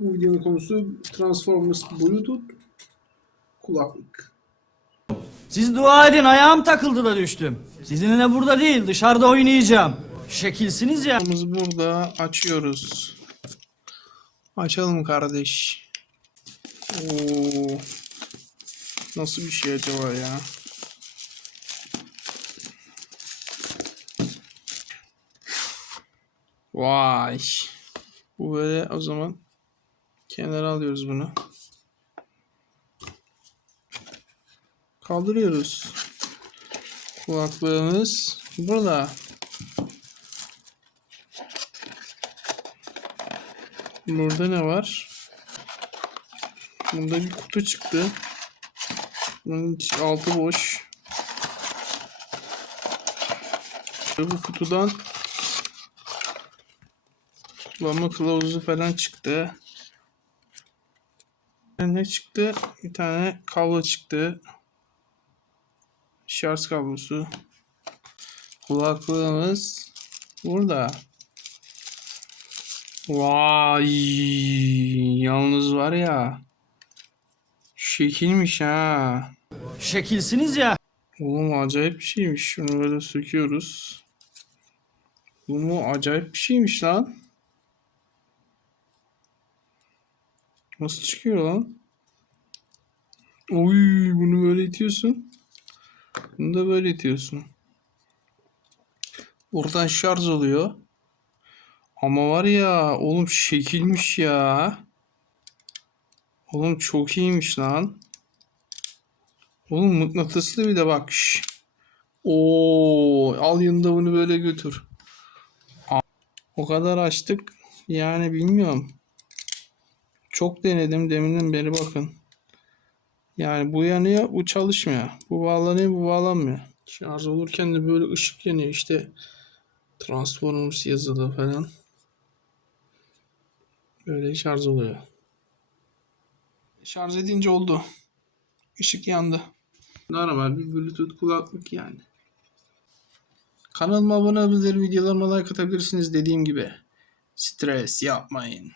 Bu videonun konusu Transformers Bluetooth kulaklık. Siz dua edin ayağım takıldı da düştüm. Sizinle burada değil dışarıda oynayacağım. Şekilsiniz ya. Burada açıyoruz. Açalım kardeş. Oo. Nasıl bir şey acaba ya? Vay. Bu böyle o zaman kenara alıyoruz bunu. Kaldırıyoruz. Kulaklığımız burada. Burada ne var? Bunda bir kutu çıktı. Bunun altı boş. Bu kutudan kullanma kılavuzu falan çıktı. Ne çıktı? Bir tane kablo çıktı. Şarj kablosu. Kulaklığımız burada. Vay yalnız var ya şekilmiş ha. Şekilsiniz ya. Oğlum acayip bir şeymiş. Şunu böyle söküyoruz. Bu mu acayip bir şeymiş lan. Nasıl çıkıyor lan? Oy bunu böyle itiyorsun. Bunu da böyle itiyorsun. Buradan şarj oluyor. Ama var ya oğlum şekilmiş ya. Oğlum çok iyiymiş lan. Oğlum mıknatıslı bir de bak. Oo, al yanında bunu böyle götür. O kadar açtık. Yani bilmiyorum. Çok denedim deminden beri bakın. Yani bu yanıyor, bu çalışmıyor. Bu bağlanıyor, bu bağlanmıyor. Şarj olurken de böyle ışık yanıyor işte. Transformers yazılı falan. Böyle şarj oluyor. Şarj edince oldu. Işık yandı. Normal bir Bluetooth kulaklık yani. Kanalıma abone olabilir, videolarıma like atabilirsiniz dediğim gibi. Stres yapmayın.